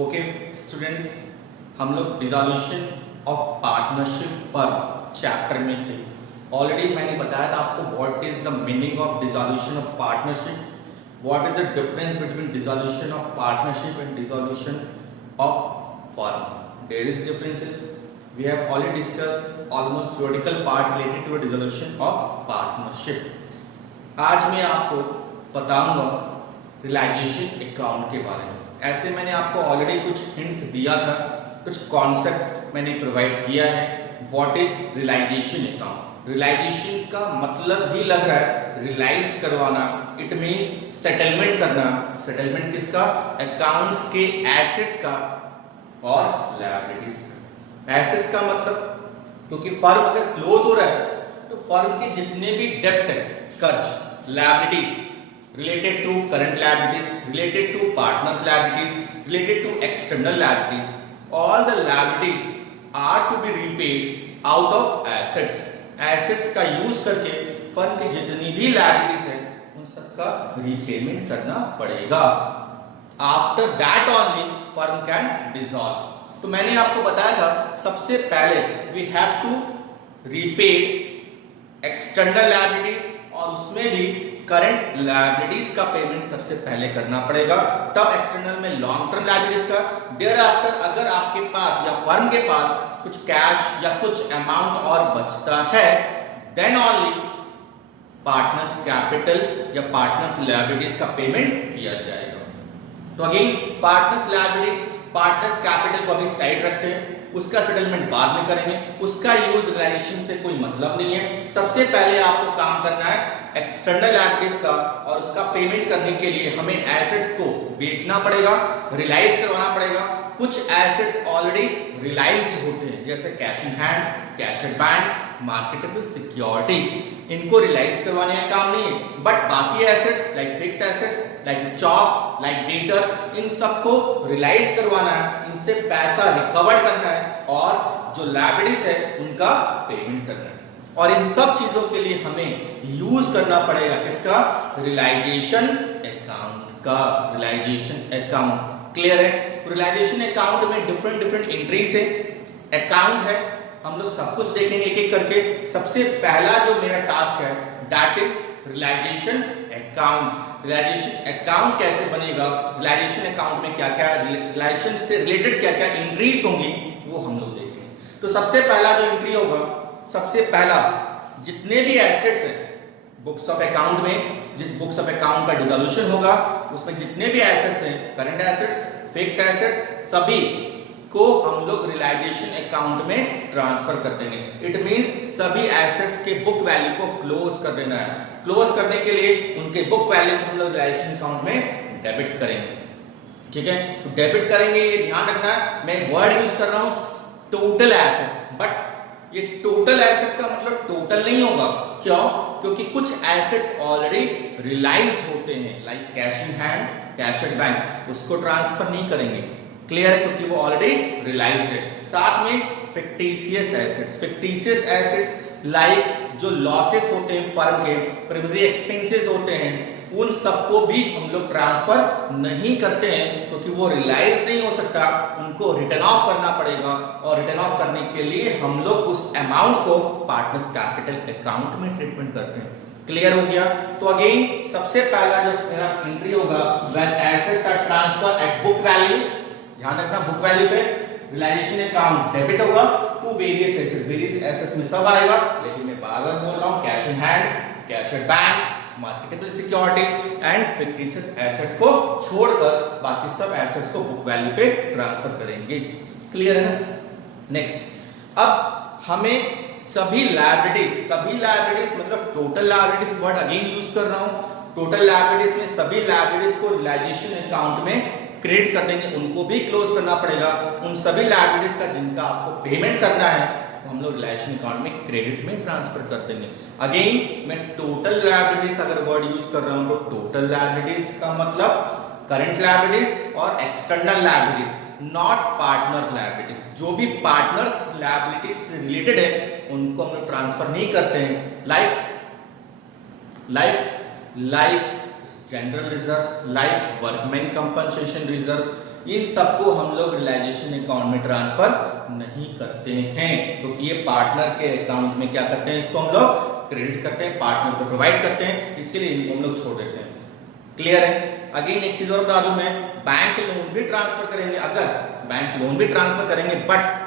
Okay students, हम लोग dissolution of partnership firm chapter में थे। ऑलरेडी मैंने बताया था आपको what is the meaning of dissolution of partnership, what is the difference between dissolution of partnership and dissolution of firm. There is differences. We have already discussed almost theoretical part related to dissolution of partnership. आज मैं आपको बताऊंगा realisation account के बारे में। ऐसे मैंने आपको ऑलरेडी कुछ हिंट्स दिया था, कुछ कॉन्सेप्ट मैंने प्रोवाइड किया है। What is realisation account? Realisation का मतलब ही लग रहा है रियलाइज करवाना, इट मींस सेटलमेंट करना। सेटलमेंट किसका? अकाउंट्स के एसेट्स का और लायबिलिटीज का। एसेट्स का मतलब क्योंकि फर्म अगर क्लोज हो रहा है तो फर्म के जितने भी डेब्ट है, कर्ज, liabilities related to current liabilities, related to partners liabilities, related to external liabilities, all the liabilities are to be repaid out of assets. Assets का यूज करके फर्म की जितनी भी liabilities है उन सबका रीपेमेंट करना पड़ेगा। After that only firm can dissolve. तो मैंने आपको बताया था सबसे पहले we have to repay external liabilities और उसमें भी करंट लायबिलिटीज का पेमेंट सबसे पहले करना पड़ेगा, तब एक्सटर्नल में लॉन्ग टर्म लायबिलिटीज का। देयर आफ्टर अगर आपके पास या फर्म के पास कुछ कैश या कुछ अमाउंट और बचता है, देन ओनली पार्टनर्स कैपिटल या पार्टनर्स लायबिलिटीज का पेमेंट किया जाएगा। तो again partners liabilities, partners capital को अभी साइड रखते हैं, उसका सेटलमेंट बाद में करेंगे, उसका यूज रियलाइजेशन से कोई मतलब नहीं है। सबसे पहले आपको काम करना है एक्सटर्नल लायबिलिटीज का, और उसका पेमेंट करने के लिए हमें एसेट्स को बेचना पड़ेगा, रियलाइज करवाना पड़ेगा। कुछ एसेट्स ऑलरेडी रियलाइज्ड होते हैं जैसे cash in hand, cash at bank, marketable securities, इनको रियलाइज करवाने का काम नहीं है। बट बाकी assets like fix assets, like stock, like debtor, इन सबको रियलाइज करवाना है, इनसे पैसा रिकवर करना है और जो लायबिलिटीज है उनका पेमेंट करना है। और इन सब चीजों के लिए हमें यूज करना पड़ेगा किसका? रियलाइजेशन अकाउंट का। रियलाइजेशन अकाउंट क्लियर है? रियलाइजेशन अकाउंट में डिफरेंट एंट्रीज है, अकाउंट है, हम लोग सब कुछ देखेंगे एक एक करके। सबसे पहला जो मेरा टास्क है that is realisation account. Realisation account कैसे बनेगा, रियलाइजेशन अकाउंट में क्या क्या रियलाइजेशन से रिलेटेड क्या क्या एंट्रीज होंगी वो हम लोग देखेंगे। तो सबसे पहला जो एंट्री होगा, सबसे पहला जितने भी एसेट्स हैं बुक्स ऑफ अकाउंट में, जिस बुक्स ऑफ अकाउंट का डिसॉल्यूशन होगा उसमें जितने भी एसेट्स हैं, करंट एसेट्स, फिक्स एसेट्स, सभी को हम लोग रियलाइजेशन अकाउंट में ट्रांसफर कर देंगे। इट मींस सभी एसेट्स के बुक वैल्यू को क्लोज कर देना है। क्लोज करने के लिए उनके बुक वैल्यू को हम लोग रियलाइजेशन अकाउंट में डेबिट करेंगे। ठीक है, तो डेबिट करेंगे, ये ध्यान रखना है। मैं वर्ड यूज कर रहा हूं टोटल एसेट्स, बट ये टोटल एसेट्स का मतलब टोटल नहीं होगा। क्यों? क्योंकि कुछ एसेट्स ऑलरेडी रियलाइज्ड होते हैं, like cash in hand, cash at bank, उसको ट्रांसफर नहीं करेंगे। क्लियर है? क्योंकि वो ऑलरेडी रियलाइज्ड है। साथ में fictitious assets, fictitious assets like जो लॉसेस होते हैं फर्म के, प्राइमरी एक्सपेंसेस होते हैं, उन सबको भी हम लोग ट्रांसफर नहीं करते हैं क्योंकि वो रियलाइज नहीं हो सकता, उनको रिटर्न ऑफ करना पड़ेगा। और रिटर्न ऑफ करने के लिए हम लोग उस अमाउंट को पार्टनर्स कैपिटल अकाउंट में ट्रीटमेंट करते हैं। क्लियर हो गया? तो अगेन सबसे पहला जो मेरा एंट्री होगा, when assets are transfer at book value, ध्यान रखना बुक वैल्यू पे रियलाइजेशन अकाउंट डेबिट होगा to various assets. Various assets में सब आएगा, लेकिन मैं बार-बार बोल रहा हूं cash in hand, cash at bank, marketable securities and fictitious assets को छोड़कर बाकी सब एसेट्स को बुक वैल्यू पे ट्रांसफर करेंगे। क्लियर है ना? नेक्स्ट, अब हमें सभी लायबिलिटीज मतलब total liabilities word again use कर रहा हूं। टोटल लायबिलिटीज में सभी लायबिलिटीज को रियलाइजेशन अकाउंट में क्रेडिट कर देंगे, उनको भी क्लोज करना पड़ेगा। उन सभी लायबिलिटीज का जिनका आपको पेमेंट करना है हम लोग रियलाइजेशन अकाउंट में क्रेडिट में ट्रांसफर कर देंगे। अगेन मैं टोटल लायबिलिटीज अगर वर्ड यूज कर रहा हूं तो टोटल लायबिलिटीज का मतलब करंट लायबिलिटीज और external liabilities, not partner liabilities. जो भी पार्टनर्स लायबिलिटीज से रिलेटेड है उनको हम लोग ट्रांसफर नहीं करते हैं, like general reserve, like workman compensation reserve, इन सबको हम लोग रियलाइजेशन अकाउंट में ट्रांसफर नहीं करते हैं, क्योंकि ये पार्टनर के अकाउंट में क्या करते हैं, इसको हम लोग क्रेडिट करते हैं, पार्टनर को प्रोवाइड करते हैं, इसीलिए इनको हम लोग छोड़ देते हैं। क्लियर है? अगेन एक चीज और बता दूं मैं, बैंक लोन भी ट्रांसफर करेंगे, अगर बैंक लोन भी ट्रांसफर करेंगे, बट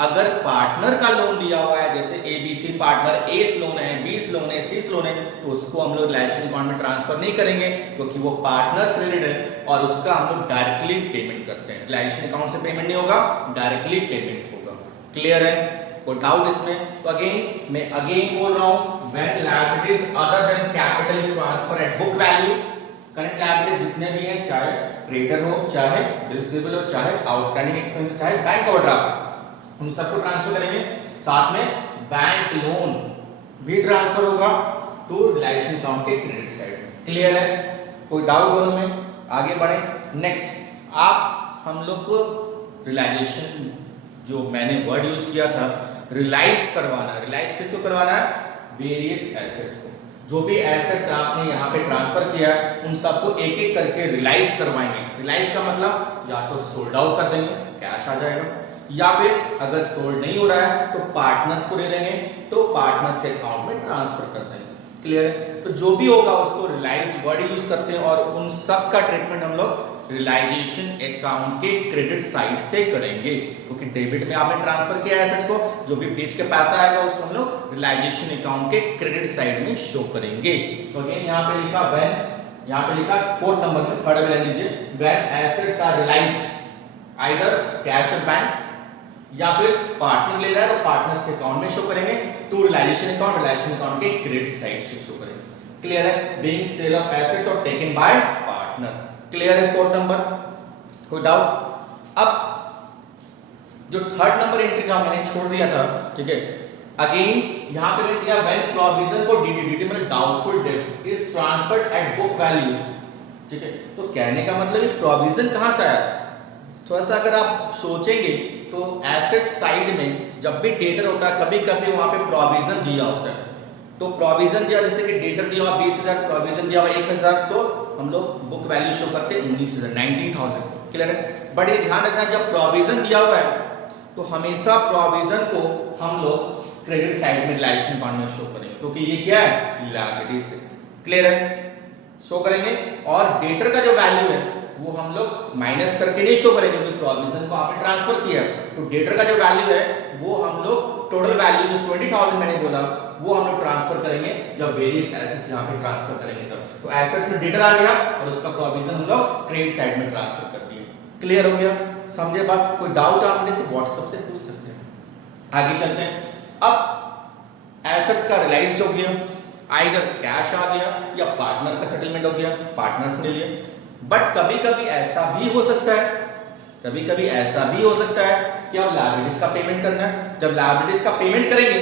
अगर पार्टनर का लोन दिया हुआ है, जैसे एबीसी पार्टनर ए लोन है, बी लोन है, सी लोन है, तो उसको हम लोग रियलाइजेशन अकाउंट में ट्रांसफर नहीं करेंगे, क्योंकि वो पार्टनर से रिलेटेड है और उसका हम लोग डायरेक्टली पेमेंट करते हैं। रियलाइजेशन अकाउंट से पेमेंट नहीं होगा, डायरेक्टली पेमेंट होगा। क्लियर है? कोई डाउट इसमें? तो मैं अगेन बोल रहा हूं, when liabilities other than capital is transfer at book value, current liabilities जितने भी हैं, चाहे क्रेडिटर हो, चाहे बिल्स पेबल हो, चाहे आउटस्टैंडिंग एक्सपेंस, चाहे बैंक ओवरड्राफ्ट, उन सबको ट्रांसफर करेंगे। साथ में बैंक लोन भी ट्रांसफर होगा टू रियलाइजेशन अकाउंट के क्रेडिट साइड। क्लियर है? कोई डाउट दोनों में? आगे बढ़े। नेक्स्ट, आप हम लोग को रियलाइजेशन, जो मैंने वर्ड यूज किया था, रियलाइज करवाना। रियलाइज किसको करवाना है? वेरियस एसेट्स को। जो भी एसेट्स आपने यहाँ पे ट्रांसफर किया है, उन सबको एक एक करके रियलाइज करवाएंगे। रियलाइज का मतलब या तो सोल्ड आउट कर देंगे, कैश आ जाएगा, या फिर अगर सोल्ड नहीं हो रहा है तो पार्टनर्स को दे देंगे, तो पार्टनर्स के अकाउंट में ट्रांसफर कर देंगे। क्लियर है? तो जो भी होगा उसको रियलाइज्ड वर्ड यूज करते हैं, और उन सब का ट्रीटमेंट हम लोग रियलाइजेशन अकाउंट के क्रेडिट साइड से करेंगे, क्योंकि डेबिट में आपने ट्रांसफर किया एसेट्स को, जो भी बेच के पैसा आएगा उसको हम लोग रियलाइजेशन अकाउंट के क्रेडिट साइड में शो करेंगे। तो अगेन यहाँ पे लिखा व्हेन, यहाँ पे लिखा 4 नंबर में, थर्ड में लीजिए, when assets are realised either cash और बैंक, या फिर पार्टनर ले रहा है तो पार्टनर्स के अकाउंट में शो करेंगे, to realisation account, realisation account के क्रेडिट साइड से शो करेंगे। क्लियर है? बीइंग सेल ऑफ एसेट्स और टेकन बाय पार्टनर। क्लियर है? 4 नंबर। कोई डाउट? अब जो थर्ड नंबर एंट्री का मैंने छोड़ दिया था, ठीक है, अगेन यहां पे लिख दिया व्हेन प्रोविजन फॉर डीडी मतलब doubtful debts is transferred at book value. ठीक है, तो कहने का मतलब ये प्रोविजन कहां से आया? थोड़ा सा अगर आप सोचेंगे तो एसेट साइड में जब भी डेटर होता है, कभी कभी वहां पे प्रोविजन दिया होता है। तो प्रोविजन दिया, जैसे कि डेटर दिया हुआ 20,000, प्रोविजन दिया हुआ 1,000, तो हम लोग बुक वैल्यू शो करते हैं 19,000, 19,000। क्लियर है? बट ये ध्यान रखना, जब प्रोविजन दिया हुआ है तो हमेशा प्रोविजन को हम लोग क्रेडिट साइड में रियलाइजेशन अकाउंट में शो करेंगे, क्योंकि ये क्या है? लायबिलिटी से। क्लियर है? शो करेंगे। और डेटर का जो वैल्यू है वो हम लोग माइनस करके नहीं शो करेंगे, क्योंकि प्रोविजन को आपने ट्रांसफर किया, तो डेटर का जो वैल्यू है वो हम लोग टोटल वैल्यू जो 20,000 मैंने बोला वो हम लोग ट्रांसफर करेंगे जब वेरियस एसेट्स यहाँ पे ट्रांसफर करेंगे तब। तो एसेट्स में डेटर आ गया और उसका प्रोविजन हम लोग क्रेडिट साइड में ट्रांसफर कर दिए। क्लियर हो गया? समझे बात? कोई डाउट आपने तो व्हाट्सएप से पूछ सकते हैं। आगे चलते हैं। अब एसेट्स का रियलाइज हो गया, आइदर कैश आ गया या पार्टनर का सेटलमेंट हो गया, पार्टनर से ले लिया। बट कभी कभी ऐसा भी हो सकता है, कभी कभी ऐसा भी हो सकता है कि अब लायबिलिटीज का पेमेंट करना है। जब लायबिलिटीज का पेमेंट करेंगे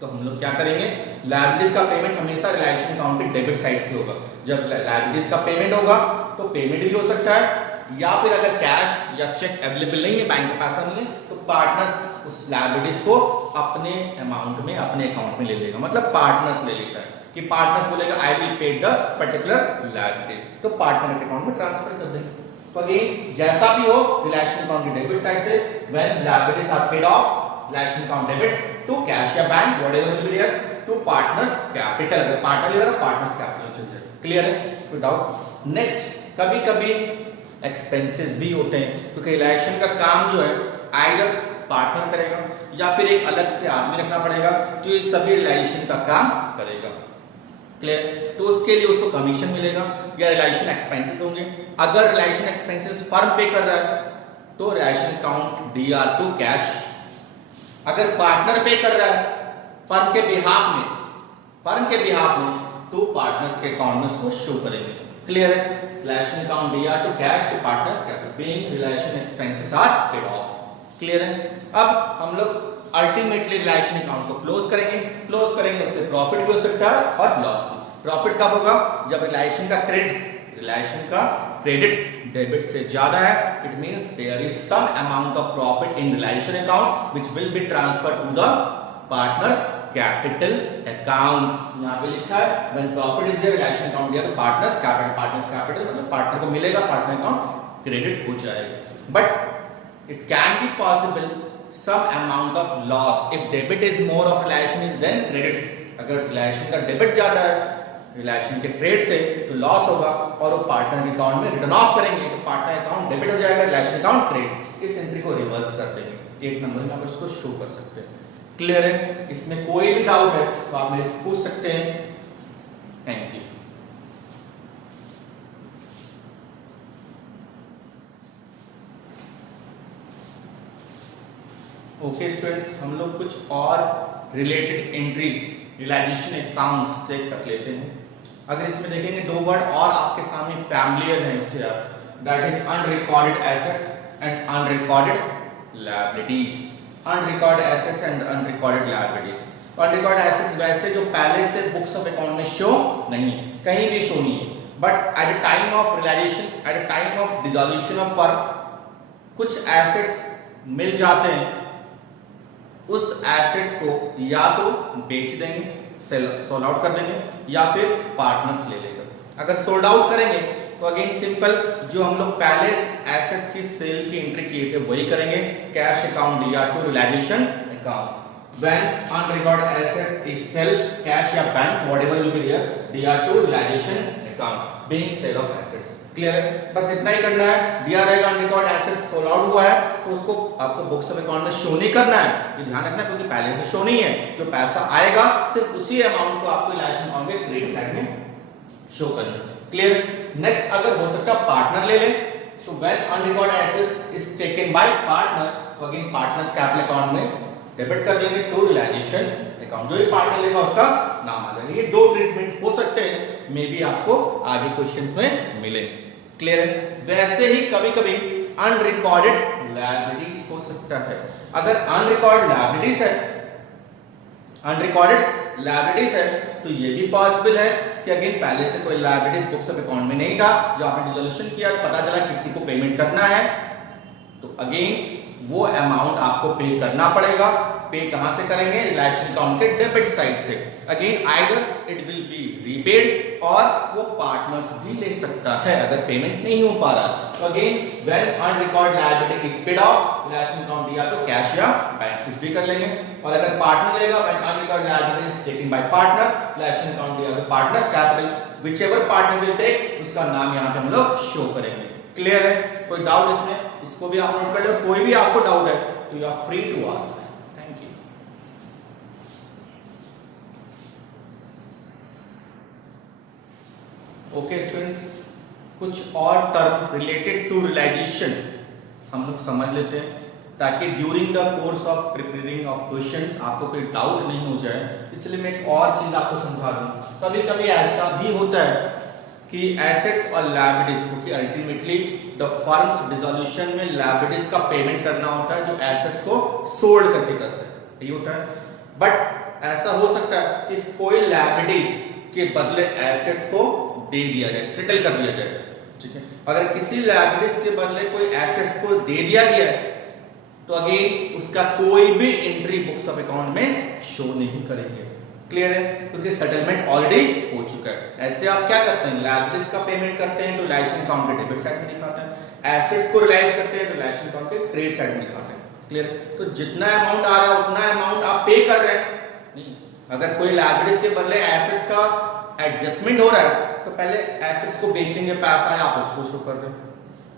तो हम लोग क्या करेंगे? लायबिलिटीज का पेमेंट हमेशा रियलाइजेशन अकाउंट के डेबिट साइड से होगा। जब लायबिलिटीज का पेमेंट होगा तो पेमेंट भी हो सकता है, या फिर अगर कैश या चेक अवेलेबल नहीं है, बैंक में पैसा नहीं है, तो पार्टनर्स उस लायबिलिटीज को अपने अमाउंट में, अपने अकाउंट में ले लेगा। मतलब पार्टनर्स ले लेता है कि पार्टनर्स बोलेगा I will pay the particular liabilities, तो पार्टनर के अकाउंट में ट्रांसफर कर देंगे। तो अगेन जैसा भी हो, रियलाइजेशन अकाउंट की डेबिट साइड से when liabilities are paid off, realisation account debit to cash या bank whatever will be there, to partners capital, अगर पार्टनर ले रहा है पार्टनर्स कैपिटल चल जाएगा। क्लियर है? कोई डाउट? नेक्स्ट, कभी कभी एक्सपेंसेस भी होते हैं, क्योंकि रियलाइजेशन का काम जो है आइदर पार्टनर करेगा या फिर एक अलग से आदमी रखना पड़ेगा जो ये सभी रियलाइजेशन का काम करेगा। क्लियर? तो उसके लिए उसको कमीशन मिलेगा या रियलाइजेशन एक्सपेंसेस होंगे। अगर रियलाइजेशन एक्सपेंसेस फर्म पे कर रहा है तो रियलाइजेशन अकाउंट DR2 कैश, अगर पार्टनर पे कर रहा है फर्म के बिहाफ में, तो पार्टनर्स के अकाउंट में उसको शो करेंगे। क्लियर है? Realisation account DR2 cash to partners capital, being realisation expenses are paid off. Clear है? अब हम लोग अल्टीमेटली रियलाइजेशन अकाउंट को क्लोज करेंगे, उससे प्रॉफिट भी हो सकता है और लॉस भी। प्रॉफिट कब होगा? जब रियलाइजेशन का क्रेडिट डेबिट से ज्यादा है, it means there is some amount of profit in realisation account which will be transferred to the partners capital account. यहां पे लिखा है when profit is there realisation account दिया तो पार्टनर्स कैपिटल मतलब पार्टनर को मिलेगा, पार्टनर अकाउंट क्रेडिट हो जाएगा। But it can be possible some amount of loss if debit is more of relation is then credit। अगर रिलेशन का debit ज्यादा है रिलेशन के क्रेडिट से तो लॉस होगा और वो पार्टनर के अकाउंट में रिटर्न ऑफ करेंगे तो पार्टनर अकाउंट डेबिट हो जाएगा, रिलेशन अकाउंट क्रेडिट। इस एंट्री को रिवर्स कर देंगे। 1 नंबर में आप इसको शो कर सकते हैं। क्लियर है? इसमें कोई भी डाउट है तो आप मेरे से पूछ सकते हैं। Thank you. ओके स्टूडेंट्स, हम लोग कुछ और रिलेटेड एंट्रीज रियलाइजेशन अकाउंट से कर लेते हैं। अगर इसमें देखेंगे 2 वर्ड और आपके सामने फैमिलियर हैं उससे आप, that is unrecorded assets and unrecorded liabilities. Unrecorded assets and unrecorded liabilities. Unrecorded assets वैसे जो पहले से बुक्स ऑफ अकाउंट में शो नहीं है, कहीं भी शो नहीं है, but at the time of realisation, at the time of dissolution of firm कुछ एसेट्स मिल जाते हैं। उस एसेट्स को या तो बेच देंगे, सोल्ड आउट कर देंगे, या फिर पार्टनर्स ले लेगा। अगर सोल्ड आउट करेंगे तो अगेन सिंपल जो हम लोग पहले एसेट्स की सेल की एंट्री किए थे वही करेंगे, कैश अकाउंट दिया to realisation account. When unrecorded asset is sale cash या bank whatever will be there दिया to realisation account being sale of assets. Clear है? बस इतना ही करना है। दिया रहेगा अनरिकॉर्डेड एसेट्स सोल्ड आउट हुआ है तो उसको आपको बुक्स ऑफ अकाउंट में शो नहीं करना है, ये ध्यान रखना क्योंकि पहले से शो नहीं है। जो पैसा आएगा सिर्फ उसी अमाउंट को आपको रियलाइजेशन अकाउंट के क्रेडिट साइड में शो करना है। क्लियर? नेक्स्ट अगर हो सकता है पार्टनर ले लें तो when unrecorded asset is taken by partner तो अगेन पार्टनर्स कैपिटल अकाउंट में डेबिट कर देंगे टू रियलाइजेशन अकाउंट। जो भी पार्टनर लेगा उसका नाम आ जाएगा। ये 2 ट्रीटमेंट हो सकते हैं, मे बी आपको आगे क्वेश्चंस में मिले। क्लियर है? वैसे ही कभी-कभी अनरिकॉर्डेड लायबिलिटीज हो सकता है। अगर अनरिकॉर्डेड लायबिलिटीज है तो ये भी पॉसिबल है कि अगेन पहले से कोई लायबिलिटीज बुक्स ऑफ अकाउंट में नहीं था, जो आपने डिसॉल्यूशन किया पता चला किसी को पेमेंट करना है तो अगेन वो अमाउंट आपको पे करना पड़ेगा। पे कहां से करेंगे? रियलाइजेशन अकाउंट के डेबिट साइड से। Again either it will be repaid और वो पार्टनर्स भी ले सकता है अगर पेमेंट नहीं हो पा रहा। तो again when unrecorded liability is paid off realisation account या तो कैश या बैंक कुछ भी कर लेंगे। और अगर पार्टनर लेगा when unrecorded liability is taken by partner realisation account या तो partners capital whichever partner will take उसका नाम यहां पे हम लोग शो करेंगे। क्लियर है? कोई डाउट इसमें? इसको भी आप नोट कर लो। कोई भी आपको डाउट है तो you are free to ask. Thank you. Okay students, कुछ और टर्म रिलेटेड टू रियलाइजेशन हम लोग समझ लेते हैं ताकि during the course of preparing of questions आपको कोई डाउट नहीं हो जाए। इसलिए मैं एक और चीज आपको समझा दूं। कभी कभी ऐसा भी होता है कि एसेट्स और लायबिलिटीज, क्योंकि अल्टीमेटली द फर्म्स डिसॉल्यूशन में लायबिलिटीज का पेमेंट करना होता है जो एसेट्स को सोल्ड करके करते हैं, यही होता है। बट ऐसा हो सकता है कि कोई लायबिलिटीज के बदले एसेट्स को दे दिया जाए, सेटल कर दिया जाए। ठीक है? अगर किसी लायबिलिटीज के बदले कोई एसेट्स को दे दिया गया है तो अगेन उसका कोई भी एंट्री बुक्स ऑफ अकाउंट में शो नहीं करेंगे। क्लियर है? क्योंकि सेटलमेंट ऑलरेडी हो चुका है। ऐसे आप क्या करते हैं? लायबिलिटीज का पेमेंट करते हैं तो रियलाइजेशन अकाउंट के डेबिट साइड में दिखाते हैं, एसेट्स को रियलाइज करते हैं तो रियलाइजेशन अकाउंट के क्रेडिट साइड में दिखाते हैं। क्लियर? तो जितना अमाउंट आ रहा है उतना अमाउंट आप पे कर रहे हैं नहीं। अगर कोई लायबिलिटीज के बदले एसेट्स का एडजस्टमेंट हो रहा है तो पहले एसेट्स को बेचेंगे, पैसा है आप उसको शो कर रहे हैं,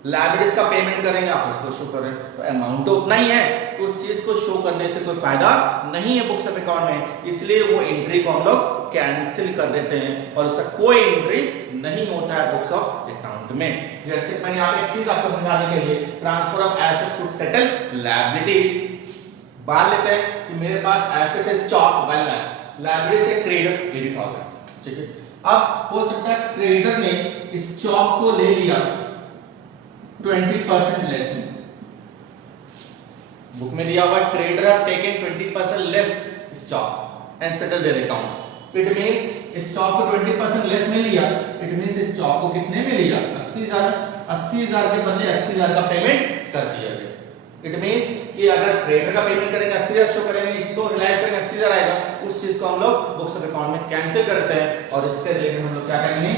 लायबिलिटीज का पेमेंट करेंगे आप उसको शो कर रहे हैं, तो अमाउंट तो उतना ही है। तो उस चीज को शो करने से कोई फायदा नहीं है बुक्स ऑफ अकाउंट में, इसलिए वो एंट्री को हम लोग कैंसिल कर देते हैं और उसका कोई एंट्री नहीं होता है बुक्स ऑफ अकाउंट में। जैसे मैंने यहाँ पे एक चीज आपको समझाने के लिए, transfer of assets to settle liabilities. मान लेते हैं कि मेरे पास एसेट्स है स्टॉक 1 लाख, लायबिलिटीज है क्रेडिटर 80,000। ठीक है? अब हो सकता है क्रेडिटर ने स्टॉक को ले लिया 20% लेस में, बुक में दिया हुआ creditor have taken 20% less stock and settle their account. It means stock को 20% लेस में लिया, इट मींस स्टॉक को कितने में लिया? 80,000 के बदले 80,000 का पेमेंट कर दिया गया। इट मींस कि अगर क्रेडिटर का पेमेंट करेंगे 80,000 शो करेंगे, इसको रियलाइज करेंगे 80,000 आएगा, उस चीज को हम लोग बुक्स ऑफ अकाउंट में कैंसिल करते हैं और इसके रिलेटेड हम लोग क्या करेंगे?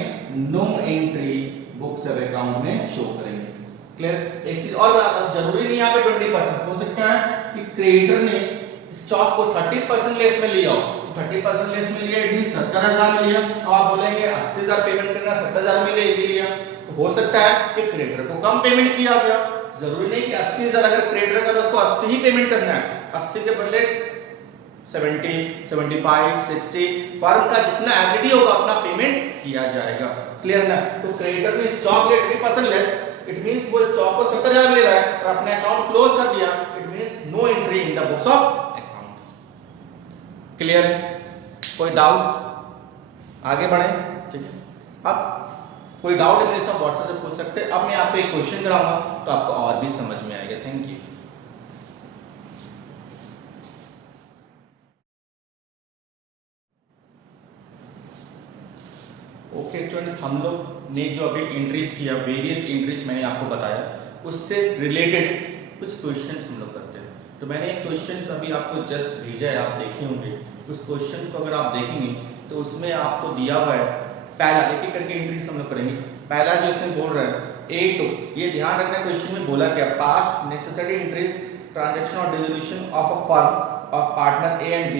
No entry books of account में शो करेंगे। क्लियर। एक चीज और जरूरी नहीं यहाँ पे 20% हो सकता है कि क्रेडिटर ने स्टॉक को 30% लेस में लिया हो, तो 30% लेस में लिया इतनी 70,000 में लिया। अब आप बोलेंगे 80,000 पेमेंट करना, 70,000 में ले लिया, तो हो सकता है कि क्रेडिटर को कम पेमेंट किया गया। जरूरी नहीं कि 80,000 अगर क्रेडिटर का तो उसको 80 ही पेमेंट करना है, 80 के बदले 70, 75, 60 फर्म का जितना एबिलिटी होगा अपना पेमेंट किया जाएगा। क्लियर ना। तो क्रेडिटर ने स्टॉक ले 20% लेस, इट मींस वो स्टॉक को 70,000 में ले रहा है और अपने अकाउंट क्लोज कर दिया, it means no entry in the books of account. Clear है? कोई डाउट? आगे बढ़े। ठीक है, अब कोई डाउट है मेरे साथ व्हाट्सएप से पूछ सकते हैं। अब मैं आपको एक क्वेश्चन कराऊंगा तो आपको और भी समझ में आएगा। Thank you. ओके स्टूडेंट्स, हम लोग ने जो अभी एंट्रीज किया, वेरियस एंट्रीज मैंने आपको बताया, उससे रिलेटेड कुछ क्वेश्चंस हम लोग करते हैं। तो मैंने एक क्वेश्चंस अभी आपको जस्ट भेजा है, आप देखे होंगे। उस क्वेश्चंस को अगर आप देखेंगे तो उसमें आपको दिया हुआ है, पहला एक एक करके एंट्रीज हम लोग करेंगे। पहला जो इसमें बोल रहा है A2, ये ध्यान रखना क्वेश्चन में बोला क्या, पास नेसेसरी एंट्रीज ट्रांजैक्शन और dissolution of a firm of partner A and B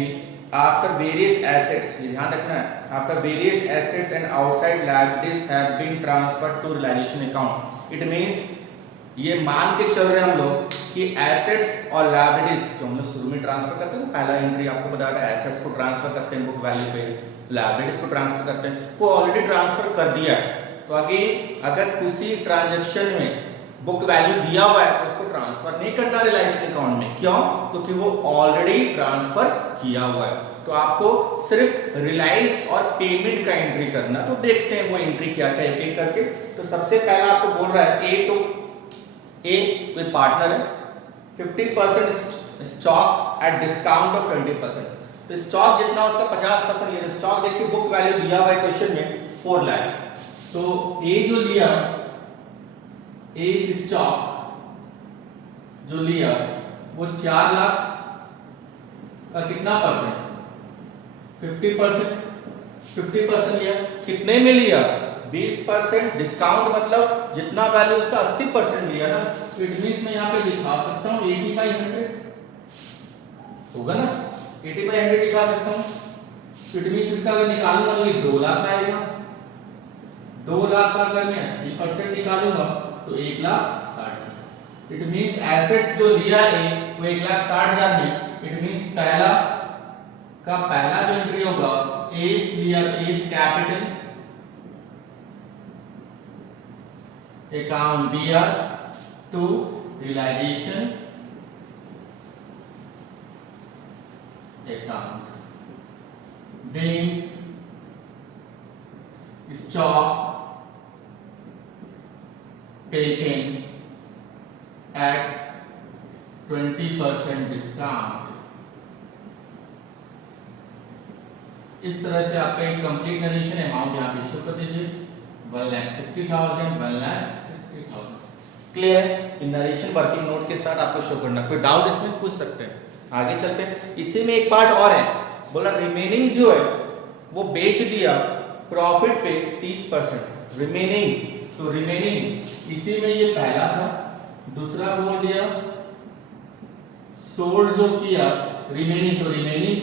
after various assets, ये ध्यान रखना है, after various assets and outside liabilities have been transferred to realization account। It means ये मान के चल रहे हैं हम लोग कि एसेट्स और लायबिलिटीज जो हम लोग शुरू में ट्रांसफर करते हैं, पहला एंट्री आपको बताया था, एसेट्स को ट्रांसफर करते हैं बुक वैल्यू पे, लायबिलिटीज को ट्रांसफर करते हैं, वो ऑलरेडी ट्रांसफर कर दिया है। तो अगेन अगर किसी ट्रांजैक्शन में बुक वैल्यू दिया हुआ है तो उसको ट्रांसफर नहीं करना रिलायंस अकाउंट में। क्यों? क्योंकि वो ऑलरेडी ट्रांसफर किया हुआ है। तो आपको सिर्फ रिलाइज्ड और पेमेंट का एंट्री करना। तो देखते हैं वो एंट्री क्या क्या एक एक करके। तो सबसे पहला आपको बोल रहा है ए, तो ए कोई पार्टनर है, 50% स्टॉक एट डिस्काउंट ऑफ 20%। तो स्टॉक जितना उसका 50% लिया। स्टॉक देखिए बुक वैल्यू दिया हुआ है क्वेश्चन में 4 लाख। तो ए जो लिया, ए स्टॉक जो लिया वो 4 लाख का कितना परसेंट, 50% लिया। कितने में लिया? 20%। डिस्काउंट मतलब जितना वैल्यू उसका 80% लिया ना, तो इट मींस मैं यहाँ पे लिखा सकता हूँ 80/100 होगा ना, 80/100 लिखा सकता हूँ। तो इट मींस इसका अगर निकालूंगा तो ये 2 लाख आएगा। 2 लाख का अगर मैं 80% निकालूंगा तो 1,60,000। इट मींस एसेट्स जो लिया है वो 1,60,000 में। इट मींस पहला जो एंट्री होगा एस लिया, एस कैपिटल अकाउंट दिया to realisation account being stock taken at 20% discount. इस तरह से आपका एक कंप्लीट नरेशन अमाउंट यहाँ पे शो कर दीजिए 1,60,000, 1,60,000। क्लियर है? इन नरेशन वर्किंग नोट के साथ आपको शो करना। कोई डाउट इसमें पूछ सकते हैं। आगे चलते हैं। इसी में एक पार्ट और है, बोला रिमेनिंग जो है वो बेच दिया प्रॉफिट पे 30%। रिमेनिंग, तो रिमेनिंग इसी में ये पहला था। दूसरा बोल दिया सोल्ड जो किया रिमेनिंग, तो रिमेनिंग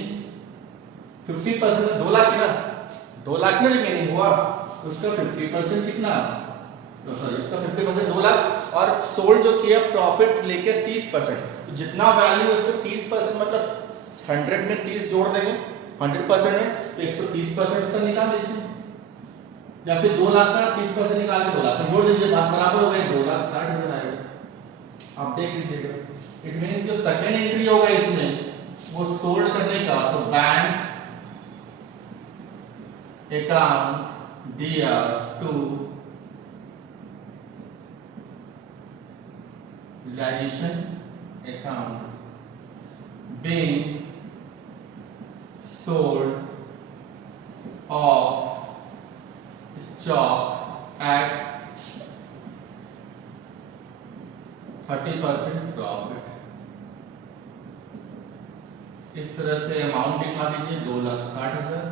50% 2 लाख ना, 2 लाख में रिमेनिंग हुआ, उसका 50% कितना, तो सॉरी उसका 50% 2 लाख, और सोल्ड जो किया प्रॉफिट लेके 30%। तो जितना वैल्यू उसको 30% मतलब 100 में 30 जोड़ देंगे 100% में, तो 130% उसका निकाल लीजिए। या फिर 2 लाख का 30% निकाल के 2 लाख में जोड़ दीजिए, बात बराबर हो गई, 2,60,000 आएगा। आप देख लीजिएगा। इट मींस जो सेकंड एंट्री होगा इसमें वो सोल्ड करने का, तो बैंक अकाउंट दिया to realisation account being sold off stock at 30% profit. इस तरह से अमाउंट दिखा दीजिए 2,60,000,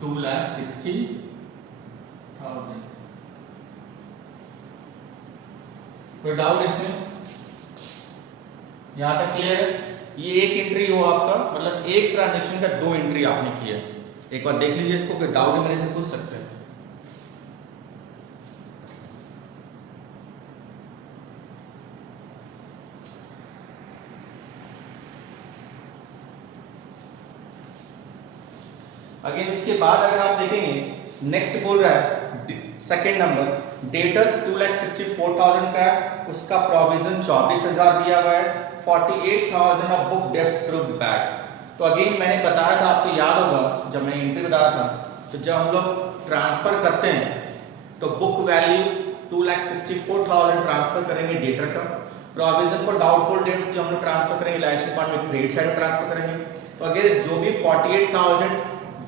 2,60,000। कोई डाउट इसमें? यहाँ तक क्लियर है? ये एक एंट्री हो आपका, मतलब एक ट्रांजेक्शन का दो एंट्री आपने किया। एक बार देख लीजिए इसको, कोई डाउट है मेरे से पूछ सकते हैं। अगेन उसके बाद अगर आप देखेंगे नेक्स्ट बोल रहा है सेकंड नंबर, डेटर 2,64,000 का है, उसका प्रोविजन 24,000 दिया हुआ है, 48,000 of book debts proved bad. तो अगेन मैंने बताया था, आपको याद होगा जब मैं एंट्री बताया था, तो जब हम लोग ट्रांसफर करते हैं तो बुक वैल्यू 2,64,000 ट्रांसफर करेंगे डेटर का, प्रोविजन फॉर डाउटफुल डेट्स जो हम लोग ट्रांसफर करेंगे लाइसेंस अकाउंट में क्रेडिट साइड ट्रांसफर करेंगे। तो अगर जो भी 48,000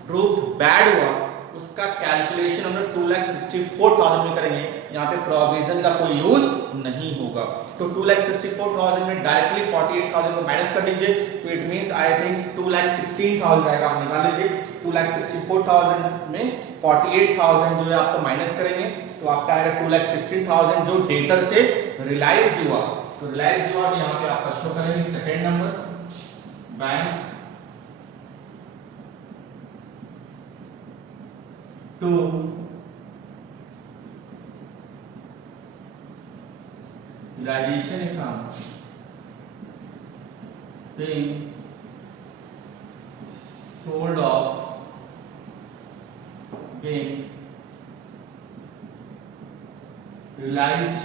प्रूव्ड बैड हुआ उसका कैलकुलेशन हम लोग 2,64,000 में करेंगे, यहाँ पे प्रोविजन का कोई यूज नहीं होगा। तो 2,64,000 में डायरेक्टली 48,000 को माइनस कर दीजिए, तो इट मींस आई थिंक 2,16,000 आएगा, आप निकाल लीजिए। 2,64,000 में 48,000 जो है आपको माइनस करेंगे तो आपका आएगा 2,16,000 जो डेटर से रियलाइज्ड हुआ। तो रियलाइज्ड हुआ यहाँ पे आपका शो करेंगे second number, bank to realization account being sold off, being realized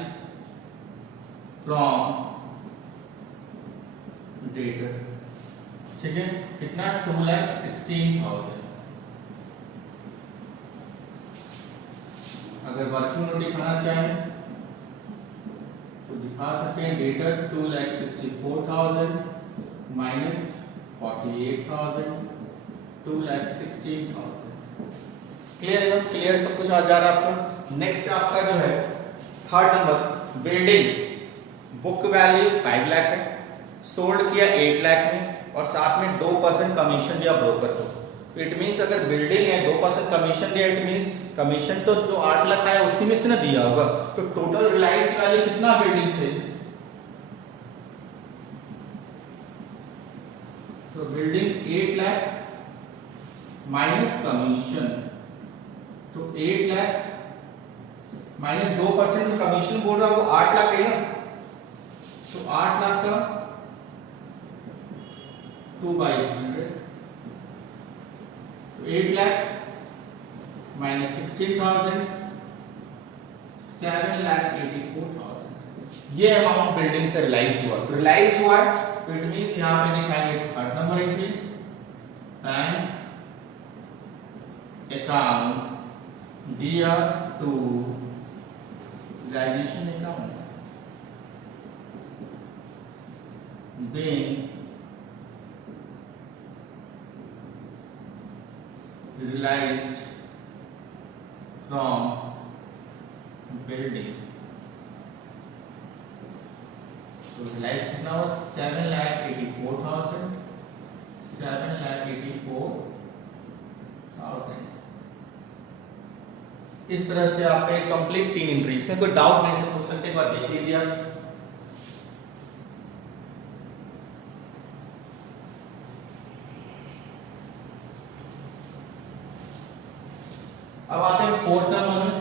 from debtor। ठीक है, कितना? 2,16,000। अगर वर्किंग नोट दिखाना चाहें तो दिखा सकते हैं, डेटर 2,64,000 माइनस 48,000, 2,16,000। क्लियर है? क्लियर, सब कुछ आ जा रहा है आपका। नेक्स्ट आपका जो है third number, building book value 5 lakh है, सोल्ड किया 8 लाख में और साथ में 2% कमीशन दिया ब्रोकर को। इट मींस अगर बिल्डिंग है 2% कमीशन दिया, इट मींस कमीशन तो जो 8 लाख आया उसी में से ना दिया होगा। तो टोटल रियलाइज्ड वैल्यू कितना बिल्डिंग से? तो बिल्डिंग 8 लाख माइनस कमीशन, तो 8 लाख माइनस 2% कमीशन बोल रहा है वो 8 लाख है ना, तो 8 लाख का 2/100, 8 लाख माइनस 16,000, 7,84,000। ये अमाउंट बिल्डिंग से रियलाइज्ड हुआ। तो रियलाइज्ड हुआ है तो इट मींस यहां पे दिखाएंगे third number entry, bank account dear to realisation account being realized from building। तो रियलाइज कितना हुआ? 7,84,000, 7,84,000। इस तरह से आपका कंप्लीट 3 एंट्री। इसमें कोई डाउट नहीं से पूछ सकते, एक बार देख लीजिए आप। अब आते हैं फोर्थ नंबर में।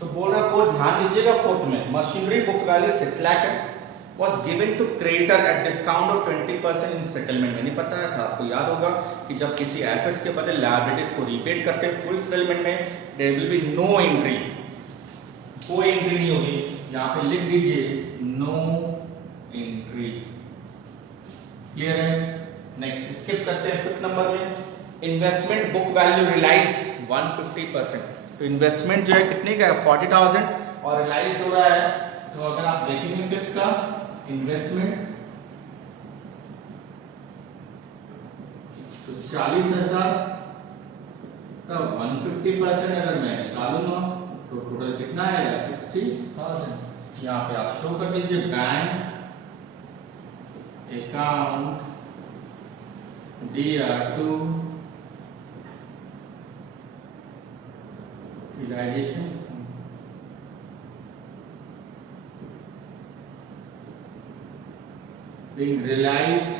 तो बोल रहा फोर्थ, ध्यान दीजिएगा फोर्थ में मशीनरी बुक वैल्यू 6 लाख है, was given to creditor at discount of 20% in settlement। मैंने बताया था, आपको याद होगा कि जब किसी एसेट्स के बदले लायबिलिटीज को रीपेड करते हैं फुल सेटलमेंट में, there will be no entry, कोई एंट्री नहीं होगी। यहां पे लिख दीजिए नो एंट्री। क्लियर है? नेक्स्ट स्किप करते हैं फिफ्थ नंबर में, इन्वेस्टमेंट बुक वैल्यू रियलाइज्ड 150%। तो इन्वेस्टमेंट जो है कितने का है? 40,000 और रियलाइज हो रहा है। तो अगर आप देखेंगे फिफ्थ का इन्वेस्टमेंट तो 40,000 का 150% अगर मैं निकालूंगा तो टोटल कितना आएगा? 60,000। यहाँ पे आप शो कर दीजिए bank account dear to realisation being realized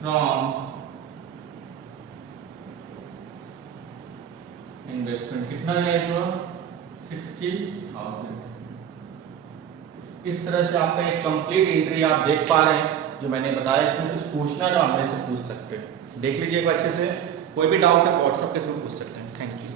from investment. कितना रिलाइज हुआ? 60,000। इस तरह से आपका एक कंप्लीट एंट्री आप देख पा रहे हैं जो मैंने बताया। इसमें कुछ पूछना तो आप मेरे से पूछ सकते हैं, देख लीजिए एक बार अच्छे से। कोई भी डाउट है व्हाट्सएप के थ्रू पूछ सकते हैं। Thank you.